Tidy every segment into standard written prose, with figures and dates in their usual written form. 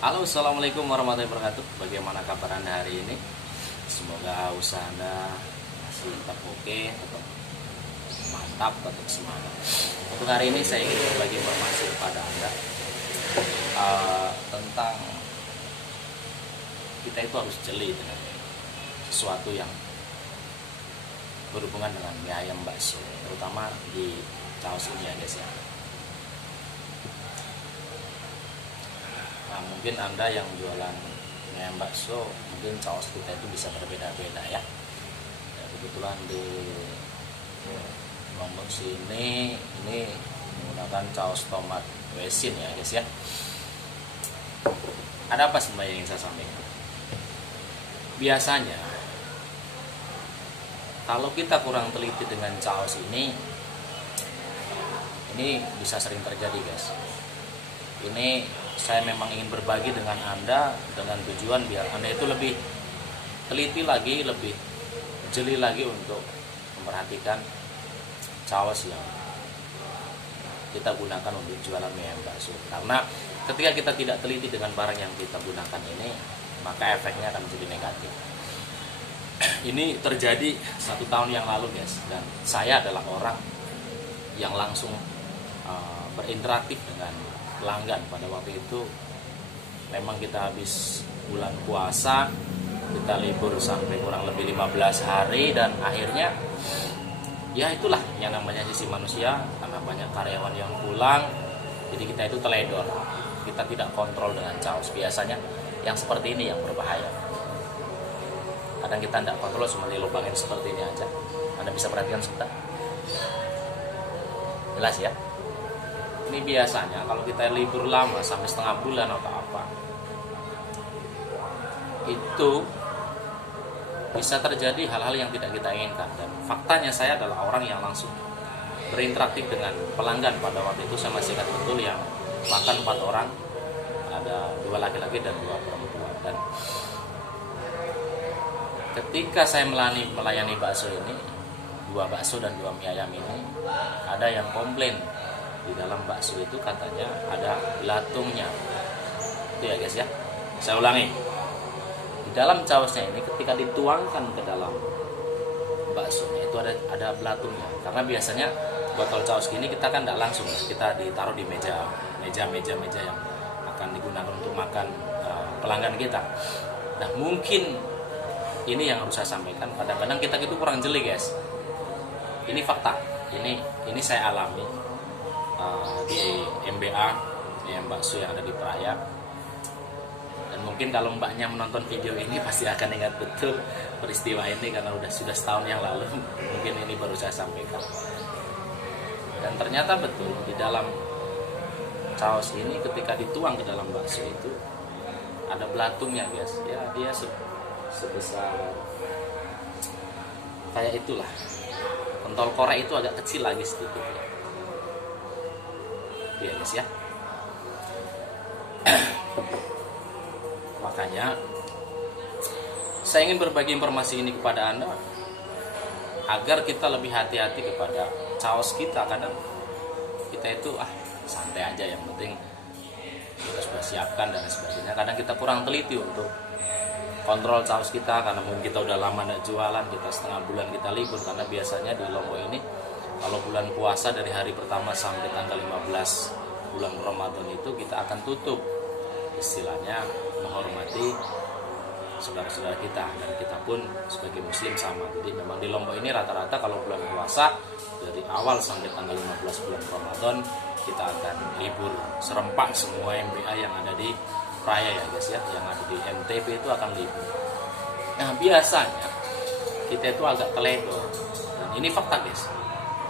Halo, assalamualaikum warahmatullahi wabarakatuh. Bagaimana kabar Anda hari ini? Semoga usaha Anda masih tetap oke, tetap mantap, tetap semangat. Untuk hari ini saya ingin berbagi informasi kepada Anda tentang kita itu harus jeli dengan sesuatu yang berhubungan dengan mie ayam bakso, terutama di Caos ini ya guys ya. Nah, mungkin Anda yang jualan mie ayam bakso, mungkin caos kita itu bisa berbeda-beda ya. Ya, kebetulan di Lombok sini ini menggunakan caos tomat resin ya guys ya. Ada apa sebenarnya yang saya sampaikan? Biasanya kalau kita kurang teliti dengan caos ini bisa sering terjadi guys. Ini saya memang ingin berbagi dengan Anda dengan tujuan biar Anda itu lebih teliti lagi, lebih jeli lagi untuk memperhatikan caos yang kita gunakan untuk jualan mie ayam bakso. Karena ketika kita tidak teliti dengan barang yang kita gunakan ini, maka efeknya akan menjadi negatif. Ini terjadi 1 tahun yang lalu guys, dan saya adalah orang yang langsung berinteraksi dengan pelanggan. Pada waktu itu memang kita habis bulan puasa, kita libur sampai kurang lebih 15 hari, dan akhirnya ya itulah yang namanya sisi manusia, karena banyak karyawan yang pulang, jadi kita itu teledor, kita tidak kontrol dengan caos. Biasanya yang seperti ini yang berbahaya. Kadang kita tidak kontrol, cuma dilubangin seperti ini aja. Anda bisa perhatikan sebentar, jelas ya. Ini biasanya kalau kita libur lama sampai setengah bulan atau apa, itu bisa terjadi hal-hal yang tidak kita inginkan. Dan faktanya saya adalah orang yang langsung berinteraksi dengan pelanggan. Pada waktu itu saya masih ingat betul yang makan 4 orang, ada 2 laki-laki dan 2 perempuan. Dan ketika saya melayani bakso ini, 2 bakso dan 2 mie ayam ini, ada yang komplain di dalam bakso itu katanya ada belatungnya. Itu ya guys ya. Saya ulangi. Di dalam caosnya ini ketika dituangkan ke dalam baksonya itu ada belatungnya. Karena biasanya botol caos gini kita kan tidak langsung, kita ditaruh di meja yang akan digunakan untuk makan pelanggan kita. Nah, mungkin ini yang harus saya sampaikan. Kadang-kadang kita itu kurang jeli guys. Ini fakta. Ini saya alami di MBA, yang bakso yang ada di Praia. Dan mungkin kalau mbaknya menonton video ini pasti akan ingat betul peristiwa ini, karena sudah setahun yang lalu. Mungkin ini baru saya sampaikan. Dan ternyata betul di dalam caos ini ketika dituang ke dalam bakso itu ada belatungnya guys. Ya, dia sebesar kayak itulah. Pentol korek itu agak kecil lagi sedikit ya. Ya guys ya. Makanya saya ingin berbagi informasi ini kepada Anda agar kita lebih hati-hati kepada caos kita. Kadang kita itu santai aja, yang penting kita sudah siapkan dan sebagainya. Kadang kita kurang teliti untuk kontrol caos kita, karena mungkin kita udah lama tidak jualan, kita setengah bulan kita libur. Karena biasanya di Lombok ini kalau bulan puasa dari hari pertama sampai tanggal 15 bulan Ramadan itu kita akan tutup, istilahnya menghormati saudara-saudara kita, dan kita pun sebagai muslim sama. Jadi memang di Lombok ini rata-rata kalau bulan puasa dari awal sampai tanggal 15 bulan Ramadan kita akan libur serempak semua MBA yang ada di Praia ya guys ya, yang ada di NTB itu akan libur. Nah, biasanya kita itu agak teledor, dan ini fakta guys.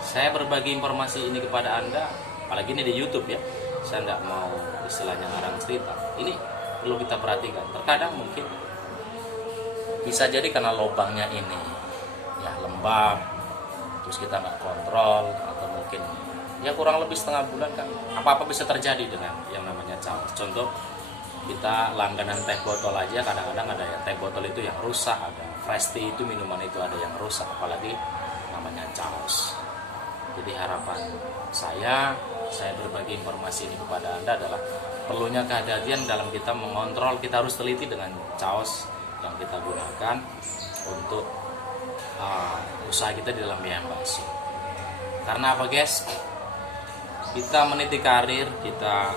Saya berbagi informasi ini kepada Anda, apalagi ini di YouTube ya. Saya nggak mau istilahnya ngarang cerita. Ini perlu kita perhatikan. Terkadang mungkin bisa jadi karena lubangnya ini ya lembab, terus kita nggak kontrol, atau mungkin ya kurang lebih setengah bulan kan apa-apa bisa terjadi dengan yang namanya caos. Contoh, kita langganan teh botol aja kadang-kadang ada yang teh botol itu yang rusak, ada fresh tea itu minuman itu ada yang rusak, apalagi namanya caos. Jadi harapan saya berbagi informasi ini kepada Anda adalah perlunya kehati-hatian dalam kita mengontrol. Kita harus teliti dengan caos yang kita gunakan untuk usaha kita di dalam mie ayam bakso. Karena apa guys? Kita meniti karir, kita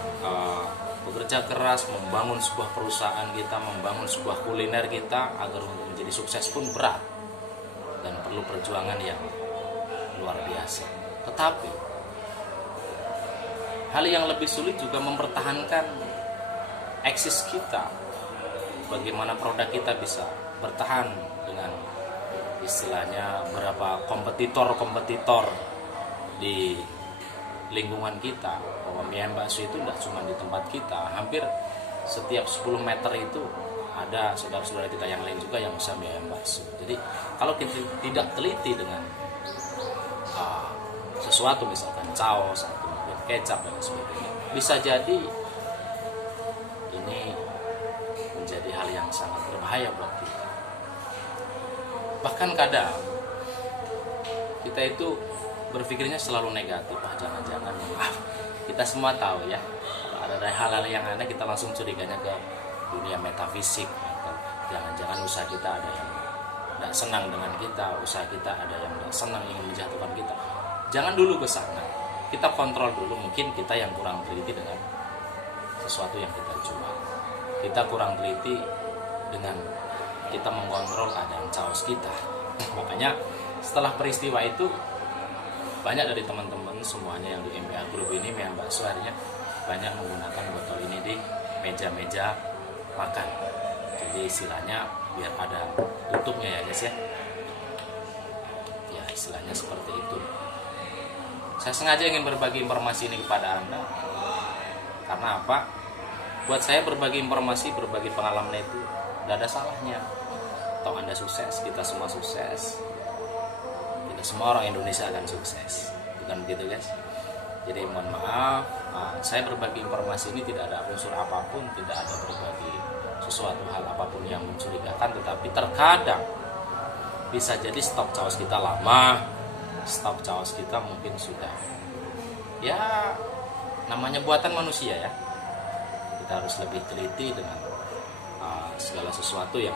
bekerja keras membangun sebuah perusahaan kita, membangun sebuah kuliner kita agar untuk menjadi sukses pun berat dan perlu perjuangan yang luar biasa. Tetapi hal yang lebih sulit juga mempertahankan eksis kita. Bagaimana produk kita bisa bertahan dengan istilahnya berapa kompetitor di lingkungan kita. Bahwa mie ayam bakso itu tidak cuma di tempat kita, hampir setiap 10 meter itu ada saudara-saudara kita yang lain juga yang usaha mie ayam bakso. Jadi kalau kita tidak teliti dengan sesuatu, misalkan caos atau mungkin kecap dan sebagainya, bisa jadi ini menjadi hal yang sangat berbahaya buat kita. Bahkan kadang kita itu berpikirnya selalu negatif. Jangan-jangan kita semua tahu ya, kalau ada hal-hal yang aneh kita langsung curiganya ke dunia metafisik, atau jangan-jangan usaha kita ada yang tidak senang dengan kita, usaha kita ada yang tidak senang ingin menjatuhkan kita. Jangan dulu ke sana, kita kontrol dulu. Mungkin kita yang kurang teliti dengan sesuatu yang kita jual, kita kurang teliti dengan kita mengontrol keadaan caos kita. Makanya setelah peristiwa itu banyak dari teman-teman semuanya yang di MBA Group ini, mie ayam bakso, akhirnya banyak menggunakan botol ini di meja-meja makan. Jadi istilahnya biar ada tutupnya ya guys ya. Ya istilahnya seperti itu. Saya sengaja ingin berbagi informasi ini kepada Anda. Karena apa? Buat saya berbagi informasi, berbagi pengalaman itu tidak ada salahnya. Atau Anda sukses, kita semua sukses. Semua orang Indonesia akan sukses, bukan begitu guys? Jadi mohon maaf, saya berbagi informasi ini tidak ada unsur apapun, tidak ada berbagi sesuatu hal apapun yang mencurigakan, tetapi terkadang bisa jadi stok caos kita lama, stok caos kita mungkin sudah, ya namanya buatan manusia ya, kita harus lebih teliti dengan segala sesuatu yang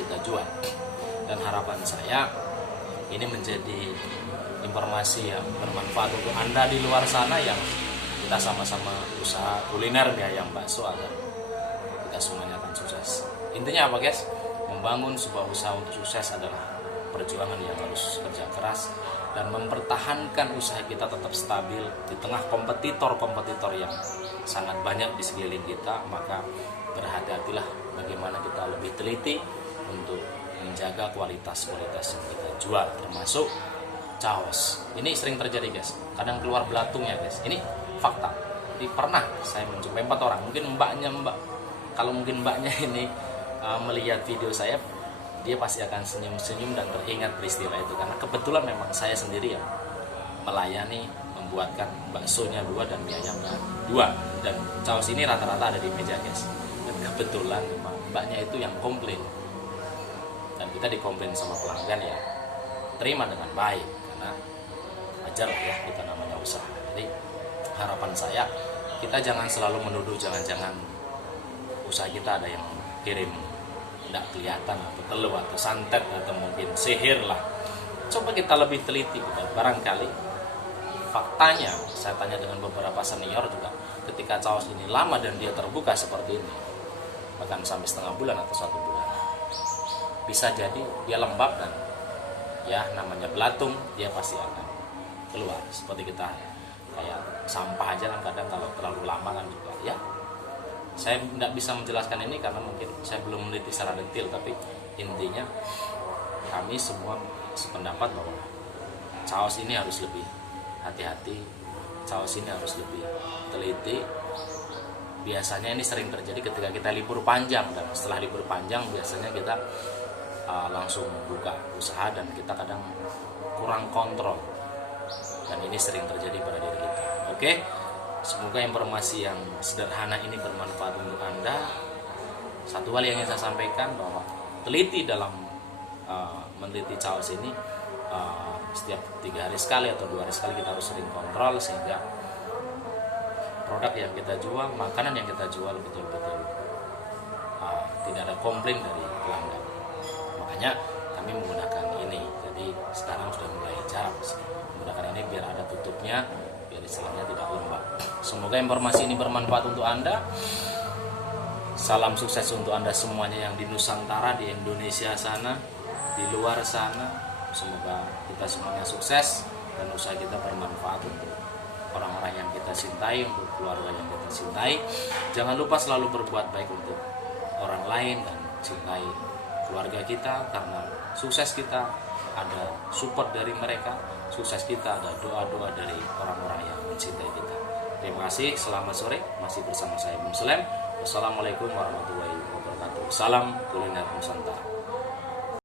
kita jual. Dan harapan saya ini menjadi informasi yang bermanfaat untuk Anda di luar sana yang kita sama-sama usaha kuliner mie ayam bakso agar kita semuanya akan sukses. Intinya apa guys? Membangun sebuah usaha untuk sukses adalah perjuangan yang harus kerja keras dan mempertahankan usaha kita tetap stabil di tengah kompetitor yang sangat banyak di sekeliling kita. Maka berhati-hatilah bagaimana kita lebih teliti untuk menjaga kualitas yang kita jual, termasuk caos. Ini sering terjadi guys, kadang keluar belatungnya guys. Ini fakta. Jadi pernah saya menjumpai 4 orang, mungkin kalau mungkin mbaknya ini melihat video saya, dia pasti akan senyum-senyum dan teringat peristiwa itu, karena kebetulan memang saya sendiri yang melayani, membuatkan baksonya 2 dan mie ayamnya 2, dan caos ini rata-rata ada di meja guys. Dan kebetulan memang mbaknya itu yang komplain, dan kita dikomplain sama pelanggan ya terima dengan baik, karena wajar lah ya, kita namanya usaha. Jadi harapan saya, kita jangan selalu menuduh, jangan-jangan usaha kita ada yang kirim tidak kelihatan atau teluh atau santet atau mungkin sihir lah. Coba kita lebih teliti, barangkali faktanya saya tanya dengan beberapa senior juga, ketika caos ini lama dan dia terbuka seperti ini, bahkan sampai setengah bulan atau 1 bulan, bisa jadi dia lembab dan ya namanya belatung, dia pasti akan keluar. Seperti kita kayak sampah aja kan, kadang kalau terlalu lama kan juga ya. Saya tidak bisa menjelaskan ini karena mungkin saya belum meneliti secara detail, tapi intinya kami semua sependapat bahwa caos ini harus lebih hati-hati, caos ini harus lebih teliti. Biasanya ini sering terjadi ketika kita libur panjang, dan setelah libur panjang biasanya kita langsung buka usaha dan kita kadang kurang kontrol, dan ini sering terjadi pada diri kita. Oke, semoga informasi yang sederhana ini bermanfaat untuk Anda. Satu hal yang ingin saya sampaikan, bahwa teliti dalam meneliti caos ini, setiap 3 hari sekali atau 2 hari sekali kita harus sering kontrol, sehingga produk yang kita jual, makanan yang kita jual betul-betul tidak ada komplain dari pelanggan. Makanya kami menggunakan ini. Jadi sekarang sudah mulai jarang menggunakan ini biar ada tutupnya, biar istilahnya tidak lembab. Semoga informasi ini bermanfaat untuk Anda. Salam sukses untuk Anda semuanya yang di Nusantara, di Indonesia sana, di luar sana. Semoga kita semuanya sukses dan usaha kita bermanfaat untuk orang-orang yang kita cintai, untuk keluarga yang kita cintai. Jangan lupa selalu berbuat baik untuk orang lain dan cintai keluarga kita, karena sukses kita ada support dari mereka, sukses kita ada doa-doa dari orang-orang yang mencintai kita. Terima kasih, selamat sore, masih bersama saya Bung Slem. Wassalamualaikum warahmatullahi wabarakatuh. Salam kuliner Nusantara.